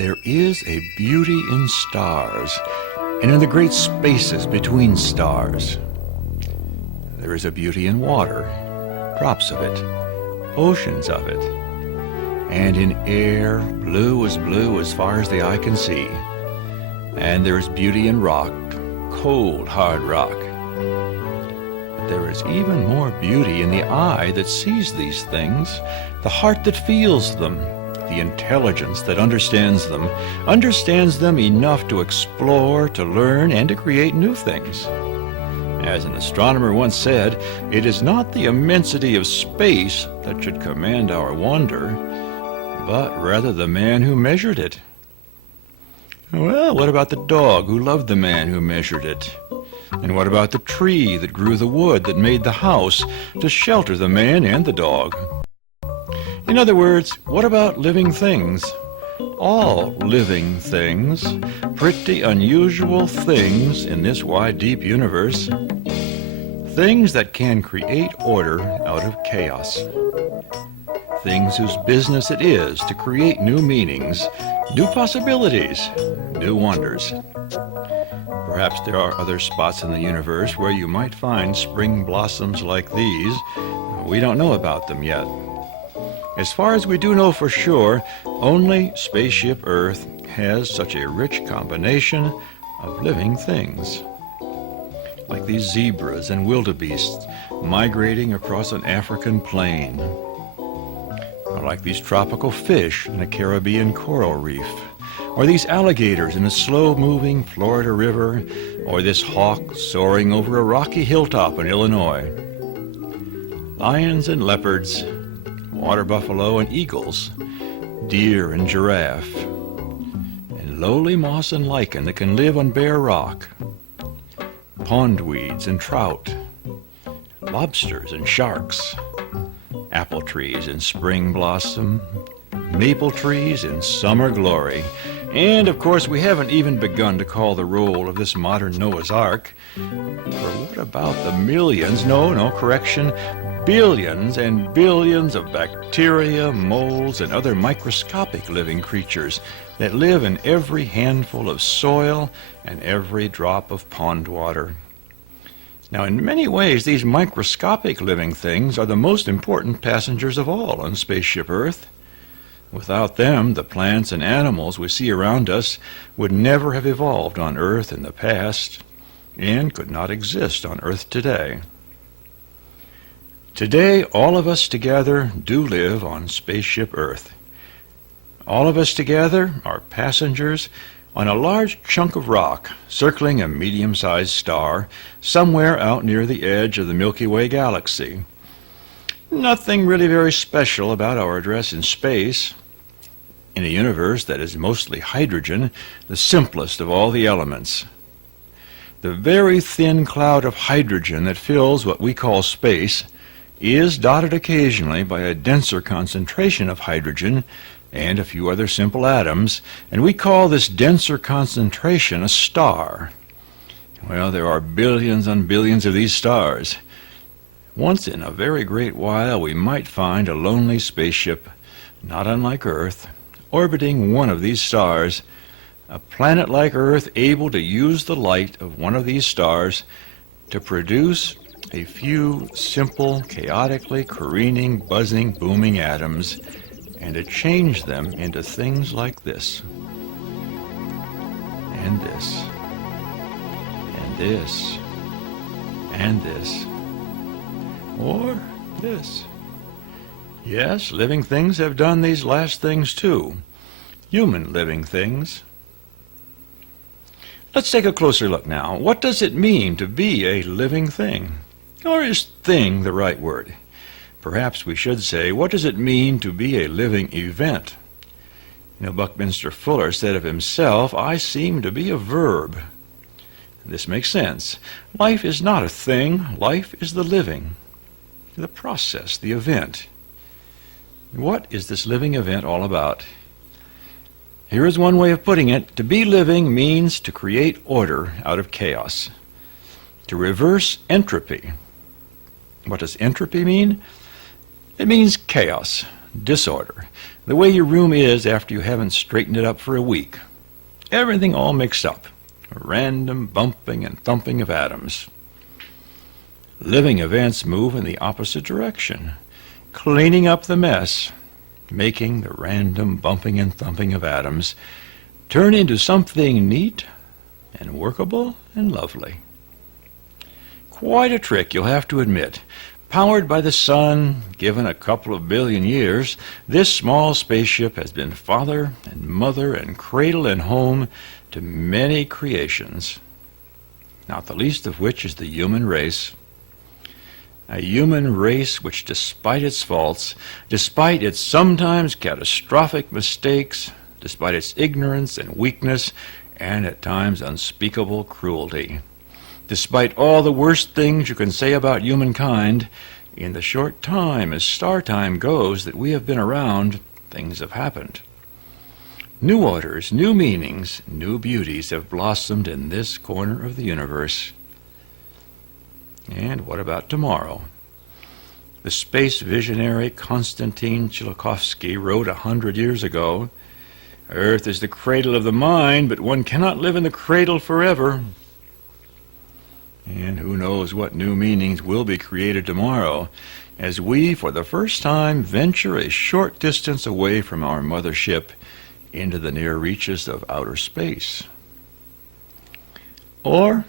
There is a beauty in stars, and in the great spaces between stars. There is a beauty in water, drops of it, oceans of it, and in air, blue as far as the eye can see. And there is beauty in rock, cold, hard rock. But there is even more beauty in the eye that sees these things, the heart that feels them, the intelligence that understands them enough to explore, to learn, and to create new things. As an astronomer once said, it is not the immensity of space that should command our wonder, but rather the man who measured it. Well, what about the dog who loved the man who measured it? And what about the tree that grew the wood that made the house to shelter the man and the dog? In other words, what about living things? All living things, pretty unusual things in this wide, deep universe. Things that can create order out of chaos. Things whose business it is to create new meanings, new possibilities, new wonders. Perhaps there are other spots in the universe where you might find spring blossoms like these. We don't know about them yet. As far as we do know for sure, only Spaceship Earth has such a rich combination of living things. Like these zebras and wildebeests migrating across an African plain. Or like these tropical fish in a Caribbean coral reef. Or these alligators in a slow-moving Florida river. Or this hawk soaring over a rocky hilltop in Illinois. Lions and leopards, water buffalo and eagles, deer and giraffe, and lowly moss and lichen that can live on bare rock, pondweeds and trout, lobsters and sharks, apple trees in spring blossom, maple trees in summer glory, and of course we haven't even begun to call the roll of this modern Noah's Ark. For what about the millions, billions and billions of bacteria, molds, and other microscopic living creatures that live in every handful of soil and every drop of pond water. Now, in many ways, these microscopic living things are the most important passengers of all on Spaceship Earth. Without them, the plants and animals we see around us would never have evolved on Earth in the past and could not exist on Earth today. Today, all of us together do live on Spaceship Earth. All of us together are passengers on a large chunk of rock circling a medium-sized star somewhere out near the edge of the Milky Way galaxy. Nothing really very special about our address in space. In a universe that is mostly hydrogen, the simplest of all the elements. The very thin cloud of hydrogen that fills what we call space is dotted occasionally by a denser concentration of hydrogen and a few other simple atoms, and we call this denser concentration a star. Well, there are billions and billions of these stars. Once in a very great while, we might find a lonely spaceship, not unlike Earth, orbiting one of these stars, a planet like Earth able to use the light of one of these stars to produce a few simple, chaotically careening, buzzing, booming atoms, and to change them into things like this, and this, and this, and this, or this. Yes, living things have done these last things too. Human living things. Let's take a closer look now. What does it mean to be a living thing? Or is thing the right word? Perhaps we should say, what does it mean to be a living event? Buckminster Fuller said of himself, I seem to be a verb. This makes sense. Life is not a thing. Life is the living, the process, the event. What is this living event all about? Here is one way of putting it. To be living means to create order out of chaos, to reverse entropy. What does entropy mean? It means chaos, disorder, the way your room is after you haven't straightened it up for a week. Everything all mixed up, a random bumping and thumping of atoms. Living events move in the opposite direction, cleaning up the mess, making the random bumping and thumping of atoms turn into something neat and workable and lovely. Quite a trick, you'll have to admit. Powered by the sun, given a couple of billion years, this small spaceship has been father and mother and cradle and home to many creations, not the least of which is the human race. A human race which, despite its faults, despite its sometimes catastrophic mistakes, despite its ignorance and weakness, and at times unspeakable cruelty, despite all the worst things you can say about humankind, in the short time as star time goes that we have been around, things have happened. New orders, new meanings, new beauties have blossomed in this corner of the universe. And what about tomorrow? The space visionary Konstantin Tsiolkovsky wrote 100 years ago, "Earth is the cradle of the mind, but one cannot live in the cradle forever." And who knows what new meanings will be created tomorrow as we, for the first time, venture a short distance away from our mothership into the near reaches of outer space. Or,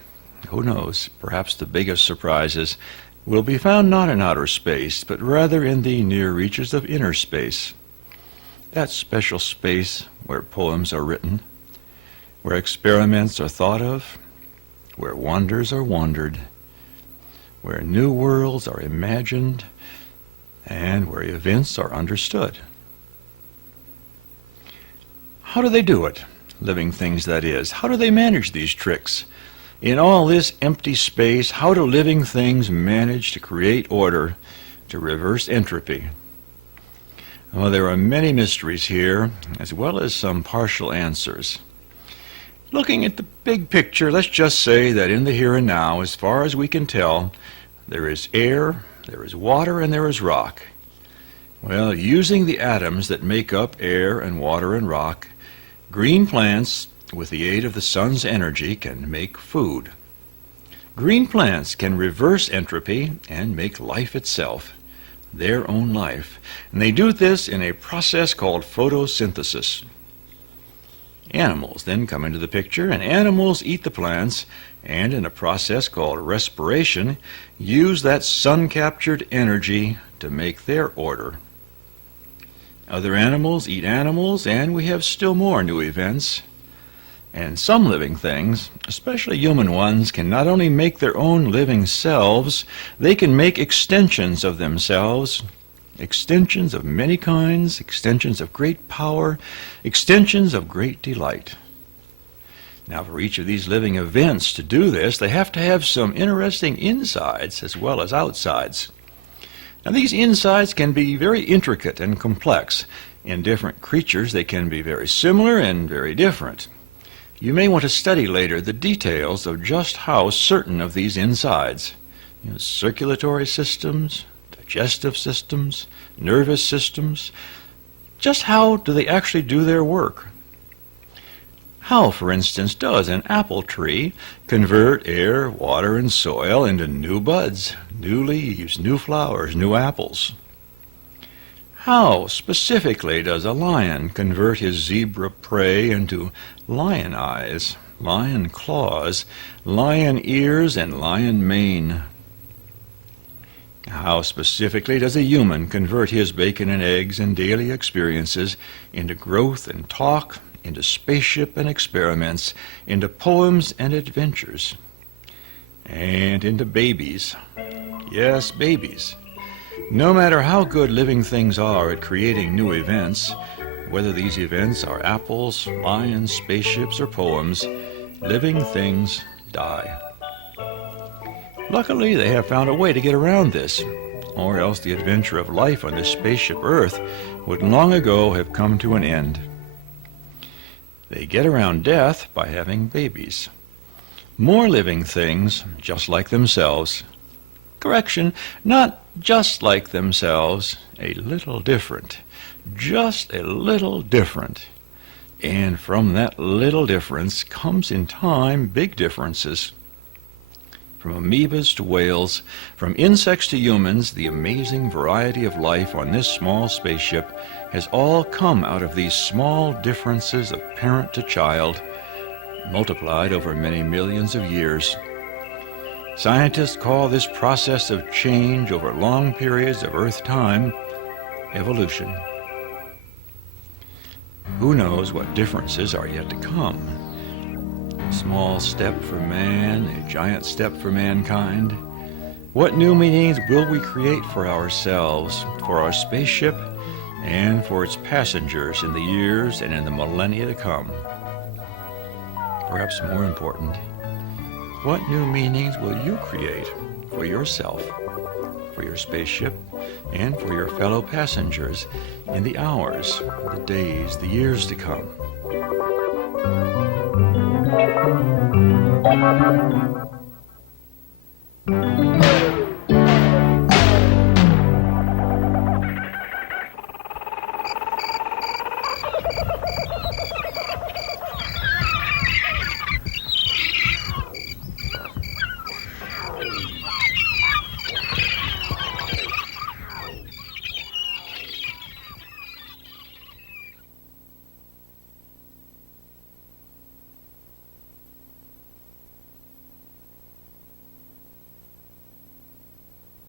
who knows, perhaps the biggest surprises will be found not in outer space, but rather in the near reaches of inner space. That special space where poems are written, where experiments are thought of, where wonders are wondered, where new worlds are imagined, and where events are understood. How do they do it, living things that is? How do they manage these tricks? In all this empty space, how do living things manage to create order, to reverse entropy? Well, there are many mysteries here, as well as some partial answers. Looking at the big picture, let's just say that in the here and now, as far as we can tell, there is air, there is water, and there is rock. Well, using the atoms that make up air and water and rock, green plants, with the aid of the sun's energy, can make food. Green plants can reverse entropy and make life itself, their own life. And they do this in a process called photosynthesis. Animals then come into the picture, and animals eat the plants, and in a process called respiration, use that sun-captured energy to make their order. Other animals eat animals, and we have still more new events. And some living things, especially human ones, can not only make their own living selves, they can make extensions of themselves, extensions of many kinds, extensions of great power, extensions of great delight. Now, for each of these living events to do this, they have to have some interesting insides as well as outsides. Now, these insides can be very intricate and complex. In different creatures, they can be very similar and very different. You may want to study later the details of just how certain of these insides, circulatory systems, digestive systems, nervous systems, just how do they actually do their work? How, for instance, does an apple tree convert air, water, and soil into new buds, new leaves, new flowers, new apples? How, specifically, does a lion convert his zebra prey into lion eyes, lion claws, lion ears, and lion mane? How, specifically, does a human convert his bacon and eggs and daily experiences into growth and talk, into spaceship and experiments, into poems and adventures, and into babies? Yes, babies. No matter how good living things are at creating new events, whether these events are apples, lions, spaceships, or poems, living things die. Luckily, they have found a way to get around this, or else the adventure of life on this spaceship Earth would long ago have come to an end. They get around death by having babies. More living things, just like themselves. Correction, not just like themselves, a little different, just a little different. And from that little difference comes in time big differences. From amoebas to whales, from insects to humans, the amazing variety of life on this small spaceship has all come out of these small differences of parent to child, multiplied over many millions of years. Scientists call this process of change over long periods of Earth time evolution. Who knows what differences are yet to come? A small step for man, a giant step for mankind. What new meanings will we create for ourselves, for our spaceship, and for its passengers in the years and in the millennia to come? Perhaps more important, what new meanings will you create for yourself, for your spaceship, and for your fellow passengers in the hours, the days, the years to come?